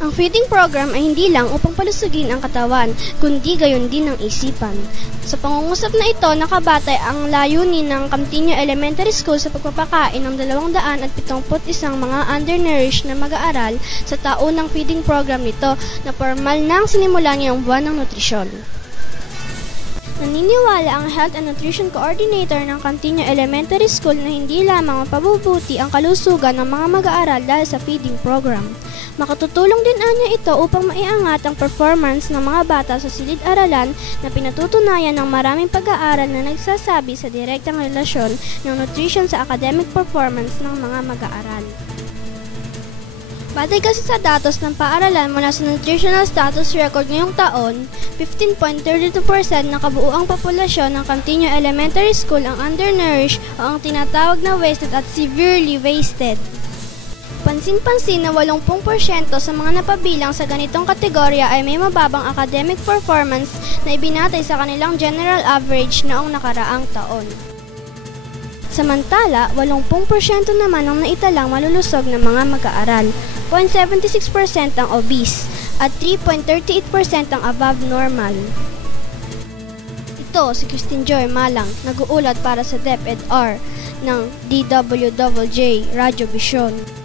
Ang feeding program ay hindi lang upang palusugin ang katawan, kundi gayon din ang isipan. Sa pangungusap na ito, nakabatay ang layunin ng Camtino Elementary School sa pagpapakain ng 271 mga undernourished na mag-aaral sa taunang feeding program nito na formal nang sinimulan ngayong buwan ng nutrisyon. Naniniwala ang Health and Nutrition Coordinator ng Camtino Elementary School na hindi lamang mapabubuti ang kalusugan ng mga mag-aaral dahil sa feeding program. Makatutulong din anya ito upang maiangat ang performance ng mga bata sa silid-aralan na pinatutunayan ng maraming pag-aaral na nagsasabi sa direktang relasyon ng nutrition sa academic performance ng mga mag-aaral. Batay kasi sa datos ng paaralan mula sa Nutritional Status Record ngayong taon, 15.32% ng kabuuang populasyon ng Camtino Elementary School ang undernourished o ang tinatawag na wasted at severely wasted. Pansin-pansin na 80% sa mga napabilang sa ganitong kategorya ay may mababang academic performance na ibinatay sa kanilang general average noong nakaraang taon. Samantala, 80% naman ang naitalang malulusog ng mga mag-aaral, 0.76% ang obese, at 3.38% ang above normal. Ito si Christine Joy Malang, nag-uulat para sa DepEd-R ng DWJJ Radyo Vision.